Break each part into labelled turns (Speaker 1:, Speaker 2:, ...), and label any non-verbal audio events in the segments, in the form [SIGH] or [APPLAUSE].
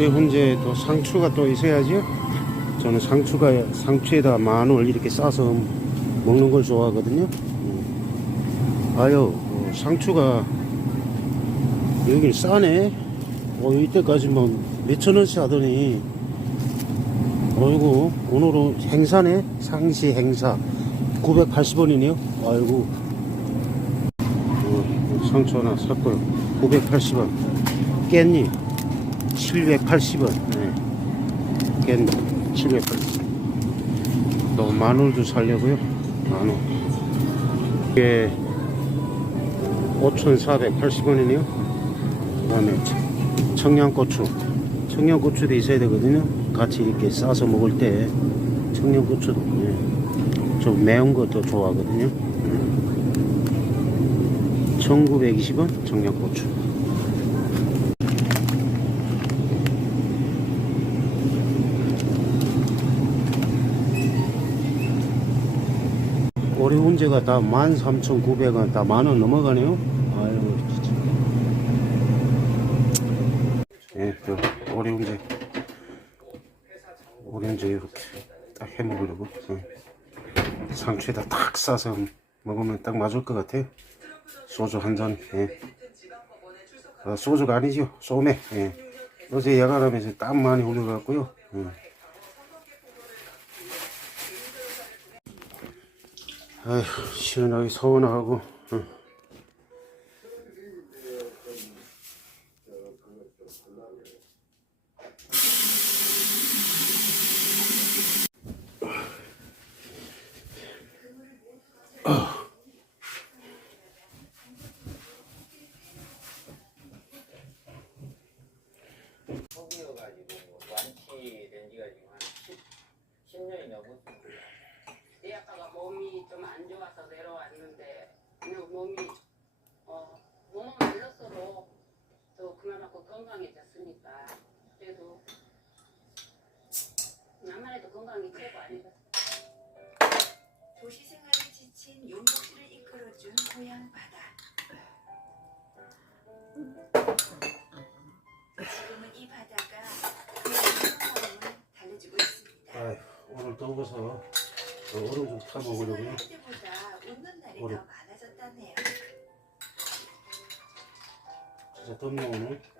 Speaker 1: 올해 훈제 또 상추가 또 있어야죠. 저는 상추가 상추에다 마늘 이렇게 싸서 먹는 걸 좋아하거든요. 음. 아유 어, 상추가 여기 싸네. 어 이때까지 뭐 몇천 원씩 하더니 아이고 오늘은 행사네 상시 행사 980원이네요. 아이고 어, 상추 하나 샀고요. 980원. 깻잎 780원. 네. 깻잎 780원. 또 마늘도 살려고요. 마늘. 이게 5,480원이네요. 그 다음에 청양고추. 청양고추도 있어야 되거든요. 같이 이렇게 싸서 먹을 때 청양고추도 예. 좀 매운 것도 좋아하거든요. 음. 1920원 청양고추. 훈제가 다 13,900원, 다 만 원 넘어가네요. 아유, 진짜. 예, 또 올해 훈제. 올해 훈제 이렇게 딱 해 먹으려고. 예. 상추에다 탁 싸서 먹으면 딱 맞을 것 같아요. 소주 한 잔. 예. 아, 소주가 아니죠. 소매. 예. 어제 야간하면서 땀 많이 흘려갖고요. 예. 아휴, 시원하게 서운하고. 응.
Speaker 2: 속이어가지고 완치된 지가 지금 한 10, 10년이 넘었습니다.
Speaker 3: 내 아빠가 몸이 좀 안 좋아서 내려왔는데 그냥 몸이 어 몸은 말랐어도 또 그만하고 건강해졌으니까 그래도 나만 해도 건강이 최고 아닌가
Speaker 4: 도시 생활에 지친 용복 씨를 이끌어준 고향 바다. 지금은 이 바다가 그의 마음을 달래주고 있습니다.
Speaker 1: 아휴, 오늘 더워서 얼음 좀타 먹으려고요.
Speaker 4: 할 때보다 웃는 날이. 더 많아졌다네요.
Speaker 1: 진짜 덥네 오늘.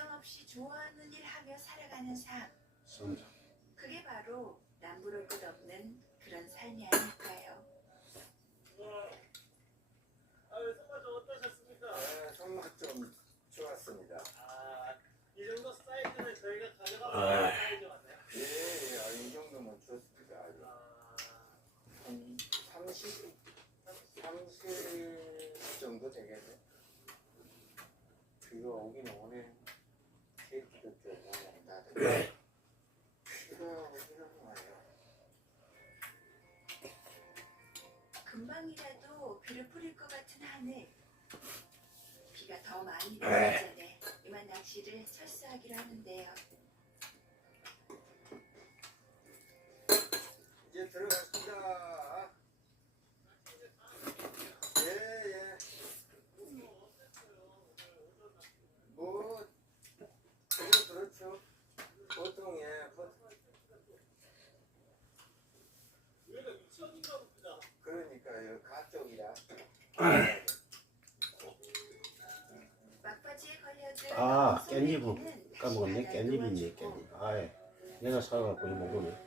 Speaker 4: 걱정 없이 좋아하는 일 하며 살아가는 삶.
Speaker 1: 쌈장.
Speaker 4: 그게 바로 남부를 것 없는 그런 삶이 아닐까요?
Speaker 5: 아유, 정말 좀 어떠셨습니까?
Speaker 2: 아, 손맛 좀 좋았습니다.
Speaker 5: 아, 이 정도 사이즈는 저희가 가져가면
Speaker 1: 아.
Speaker 5: 사이즈 맞나요?
Speaker 2: 예, 예, 아, 이 정도면 좋습니다. 아주.
Speaker 5: 아,
Speaker 2: 한 30, 30 정도 되겠네. 비가 오긴 오네.
Speaker 4: 금방이라도 비를 뿌릴 것 같은 하늘. 비가 더 많이 내리기 전에 이만 낚시를 철수하기로 하는데요.
Speaker 2: 이제 들어갔습니다. 예, 예. 뭐, 그래, 그렇죠. 보통, 예, 보통.
Speaker 5: 여기가 유치원인가 봅니다.
Speaker 2: 그러니까요, 가쪽이라.
Speaker 4: 막바지에 걸려든
Speaker 1: 아,
Speaker 4: 다시
Speaker 1: 까먹었네.
Speaker 4: 바다에
Speaker 1: 깻잎 있네, 깻잎. 아예. 내가 사갖고 이거 먹으네.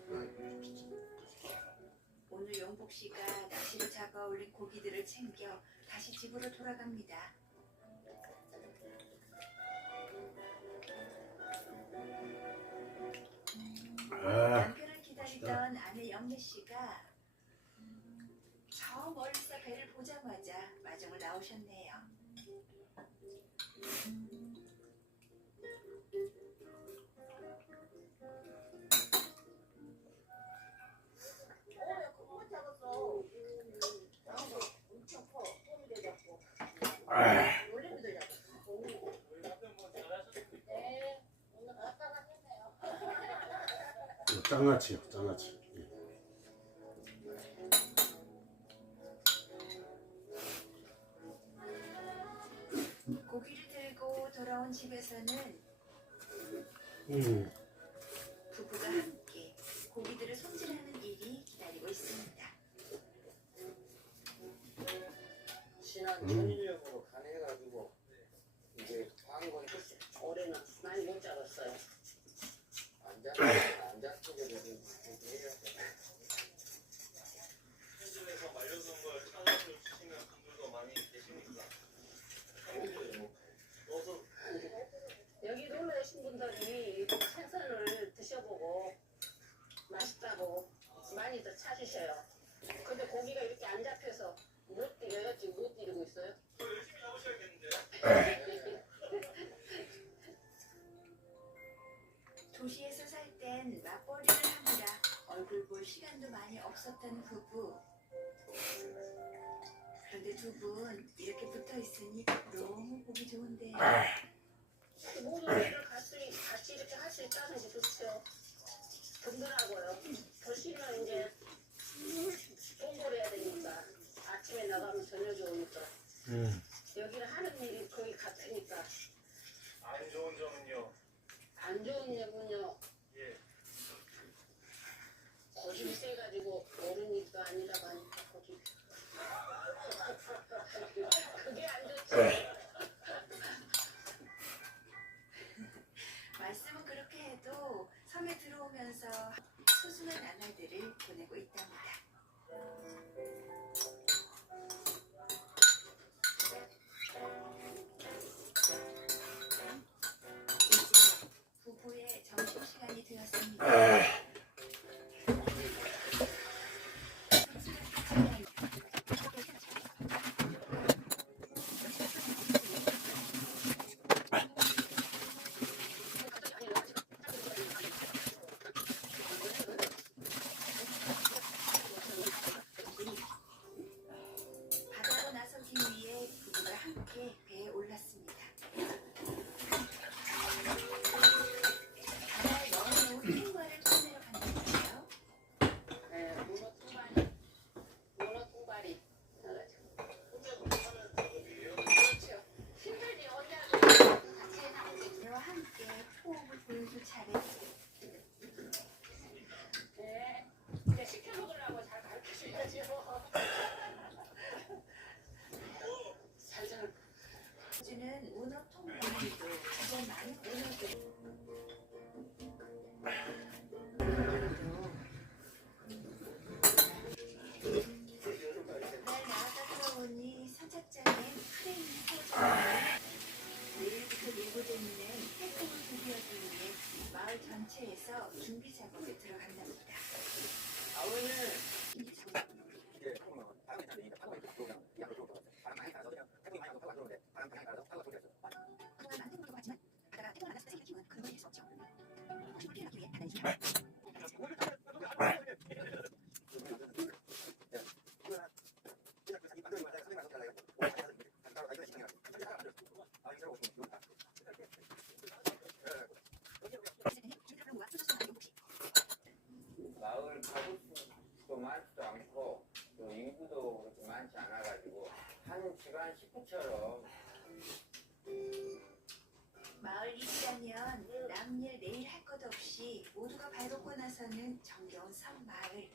Speaker 4: 오늘 용복 씨가 낚시를 잡아 올린 고기들을 챙겨 다시 집으로 돌아갑니다.
Speaker 1: 아,
Speaker 4: 남편을 기다리던 아내 영래 씨가 저 멀리서 배를 보자마자 마중을 나오셨네요.
Speaker 1: 장아찌요, 장아찌.
Speaker 4: 집에서는
Speaker 1: 음,
Speaker 4: 부부가 함께 고기들을 손질하는 일이 기다리고 있습니다.
Speaker 2: 지난
Speaker 1: 음.
Speaker 2: 천일염으로 간해가지고 이제 광고에
Speaker 3: 올해는 많이 못 잡았어요.
Speaker 2: 안 잡고 안 잡고 그래도 이렇게 해야 돼.
Speaker 5: 현장에서 말려둔 걸 사가지고 주시는 분들도 많이 계시니까. 넣어서
Speaker 3: 여기 놀러 오신 분들이 생선을 드셔보고 맛있다고 많이들 찾으셔요. 근데 고기가 이렇게 안 잡혀서 못 드려요? 지금 못 드리고 있어요?
Speaker 5: 더 열심히 잡으셔야겠는데요?
Speaker 4: 도시에서 살 땐 맞벌이를 하느라 얼굴 볼 시간도 많이 없었던 부부. 그런데 두 분 이렇게 붙어 있으니 너무 보기 좋은데요.
Speaker 3: 모든 일을 같이, 같이 이렇게 할 수 있다는 게 좋죠. 든든하고요. 도시는 이제 공부를 해야 되니까 아침에 나가면 저녁에 오니까
Speaker 1: 음.
Speaker 3: 여기는 하는 일이 거의 같으니까
Speaker 5: 안 좋은 점은요.
Speaker 3: 안 좋은 예군요.
Speaker 5: 예.
Speaker 3: 고집이 세가지고 일도 아니라고 하니까 고집. [LAUGHS] 그게 안 좋지.
Speaker 4: 말씀은 그렇게 해도 섬에 들어오면서 모두가 발벗고 나서는 정겨운 섬 마을.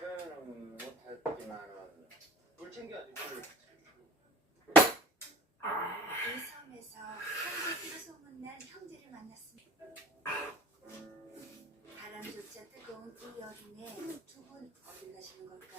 Speaker 2: 표현은 못하지만은
Speaker 5: 물 챙겨야지. 물.
Speaker 4: 이 섬에서 형제기로 소문난 형제를 만났습니다. 바람조차 뜨거운 이 여름에 두 분 어디 가시는 걸까